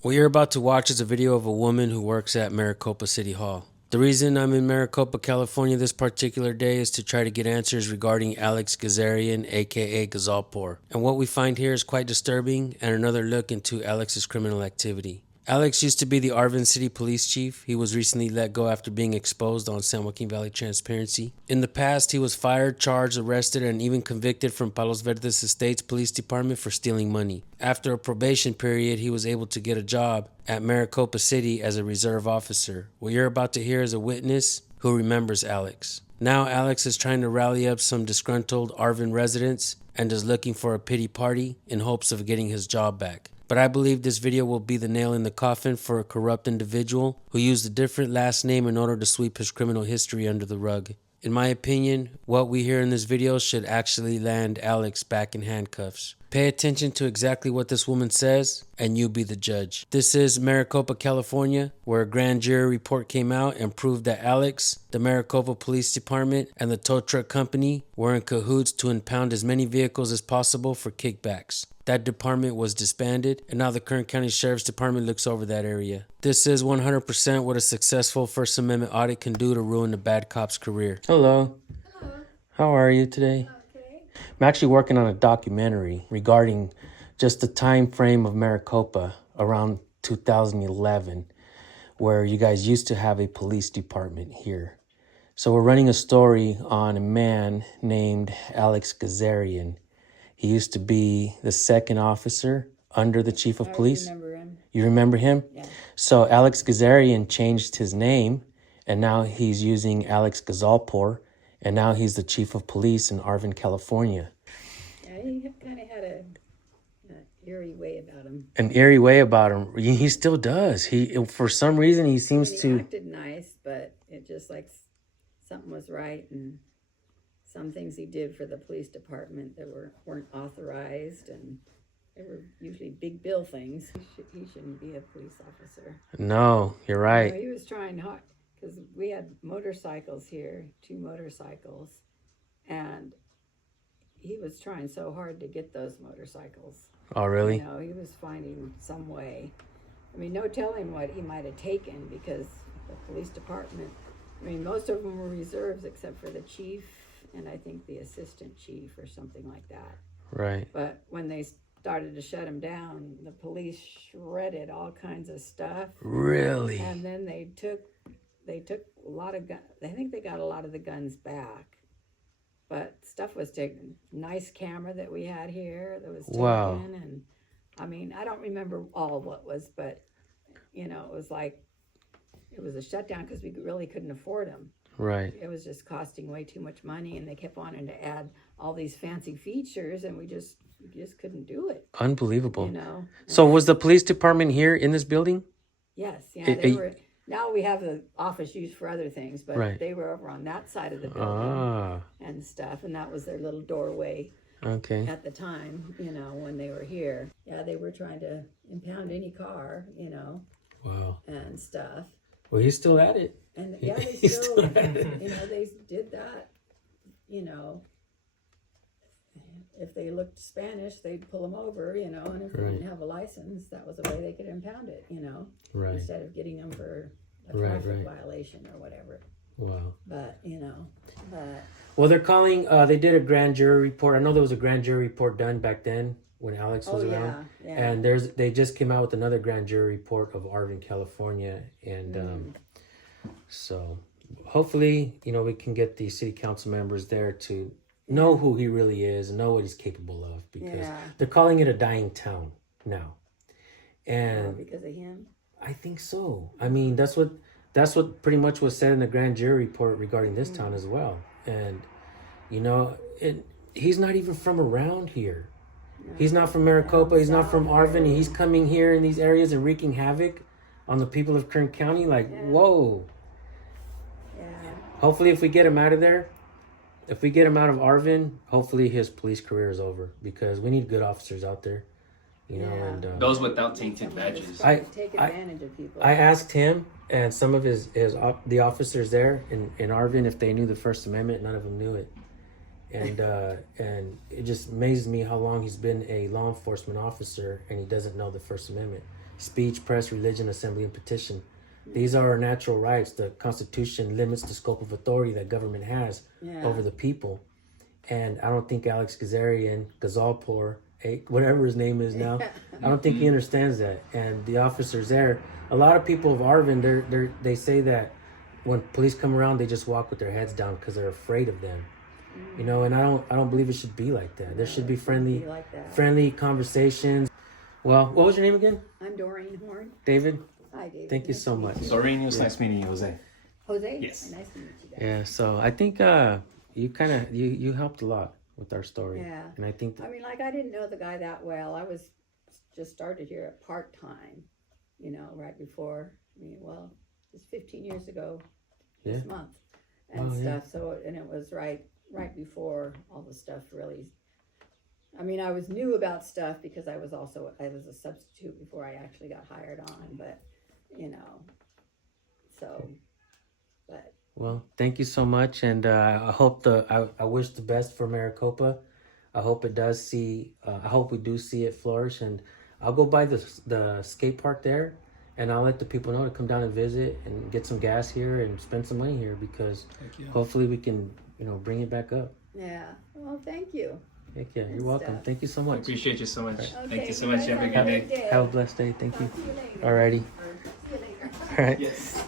What you're about to watch is a video of a woman who works at Maricopa City Hall. The reason I'm in Maricopa, California this particular day is to try to get answers regarding Alex Ghazarian AKA Ghazalpour. And what we find here is quite disturbing and another look into Alex's criminal activity. Alex used to be the Arvin City Police Chief. He was recently let go after being exposed on San Joaquin Valley Transparency. In the past, he was fired, charged, arrested, and even convicted from Palos Verdes Estates Police Department for stealing money. After a probation period, he was able to get a job at Maricopa City as a reserve officer. What you're about to hear is a witness who remembers Alex. Now Alex is trying to rally up some disgruntled Arvin residents and is looking for a pity party in hopes of getting his job back. But I believe this video will be the nail in the coffin for a corrupt individual who used a different last name in order to sweep his criminal history under the rug. In my opinion, what we hear in this video should actually land Alex back in handcuffs. Pay attention to exactly what this woman says, and you be the judge. This is Maricopa, California, where a grand jury report came out and proved that Alex, the Maricopa Police Department, and the tow truck company were in cahoots to impound as many vehicles as possible for kickbacks. That department was disbanded, and now the Kern County Sheriff's Department looks over that area. This is 100% what a successful First Amendment audit can do to ruin a bad cop's career. Hello. Hello. How are you today? Okay. I'm actually working on a documentary regarding just the time frame of Maricopa around 2011, where you guys used to have a police department here. So we're running a story on a man named Alex Ghazarian. He used to be the second officer under the chief of police. I remember him. You remember him? Yeah. So Alex Ghazarian changed his name, and now he's using Alex Ghazalpour, and now he's the chief of police in Arvin, California. Yeah, he kind of had an eerie way about him. An eerie way about him. He still does. For some reason, he seems He to... acted nice, but it just like something was right, and some things he did for the police department that weren't authorized, and they were usually big bill things. He shouldn't be a police officer. No, you're right. He was trying hard, because we had motorcycles here, 2 motorcycles, and he was trying so hard to get those motorcycles. Oh, really? You know, he was finding some way. I mean, no telling what he might have taken, because the police department, I mean, most of them were reserves except for the chief and I think the assistant chief or something like that. Right. But when they started to shut him down, the police shredded all kinds of stuff. Really? And then they took a lot of guns. I think they got a lot of the guns back. But stuff was taken. Nice camera that we had here that was taken. Wow. And I mean, I don't remember all what was, but you know, it was like, it was a shutdown because we really couldn't afford them. Right. It was just costing way too much money, and they kept wanting to add all these fancy features, and we just couldn't do it. Unbelievable. You know. So was the police department here in this building? Yes. Yeah. They were. Now we have the office used for other things, but right. They were over on that side of the building and stuff, and that was their little doorway. Okay. At the time, you know, when they were here, yeah, they were trying to impound any car, you know. Wow. And stuff. Well, he's still at it. And yeah, they still, you know, they did that, you know. If they looked Spanish, they'd pull them over, you know, and if they didn't have a license, that was a way they could impound it, you know. Right. Instead of getting them for a traffic violation or whatever. Wow. But, you know, well, they're calling, they did a grand jury report. I know there was a grand jury report done back then when Alex was around. Yeah. And they just came out with another grand jury report of Arvin, California. And so hopefully, you know, we can get the city council members there to know who he really is and know what he's capable of, because they're calling it a dying town now. And because of him? I think so. I mean, that's what pretty much was said in the grand jury report regarding this town as well. And, you know, he's not even from around here. No. He's not from Maricopa. He's not from Arvin. He's coming here in these areas and wreaking havoc on the people of Kern County. Like, whoa. Yeah. Hopefully, if we get him out of there, if we get him out of Arvin, hopefully his police career is over, because we need good officers out there. You know, and those without tainted badges. Take advantage of people. I asked him and some of the officers there in Arvin if they knew the First Amendment. None of them knew it, and it just amazes me how long he's been a law enforcement officer and he doesn't know the First Amendment. speech, press, religion, assembly, and petition. These are our natural rights. The Constitution limits the scope of authority that government has over the people. And I don't think Alex Ghazarian Ghazalpour, whatever his name is now, I don't think he understands that. And the officers there, a lot of people of Arvin, they say that when police come around, they just walk with their heads down because they're afraid of them. You know, and I don't believe it should be like that. There should be friendly conversations. Well, what was your name again? I'm Doreen Horn. David? Hi, David. Thank you so much. Doreen, it was nice meeting you, Jose. Jose? Yes. Nice to meet you guys. Yeah, so I think you helped a lot with our story. Yeah. And I think I mean, like, I didn't know the guy that well. I was just started here at part-time, you know, right before, well, it's 15 years ago this month and stuff. So, and it was right before all the stuff really, I mean, I was new about stuff because I was a substitute before I actually got hired on, but, you know, so, but. Well, thank you so much, and I hope I wish the best for Maricopa. I hope it does see. I hope we do see it flourish, and I'll go by the skate park there, and I'll let the people know to come down and visit and get some gas here and spend some money here because hopefully we can bring it back up. Yeah. Well, thank you. Heck yeah, you're welcome. Thank you so much. Appreciate you so much. Okay, Thank you so much. Have a good day. Have a blessed day. Thank you. See you later. Alrighty. See you later. All right. Yes.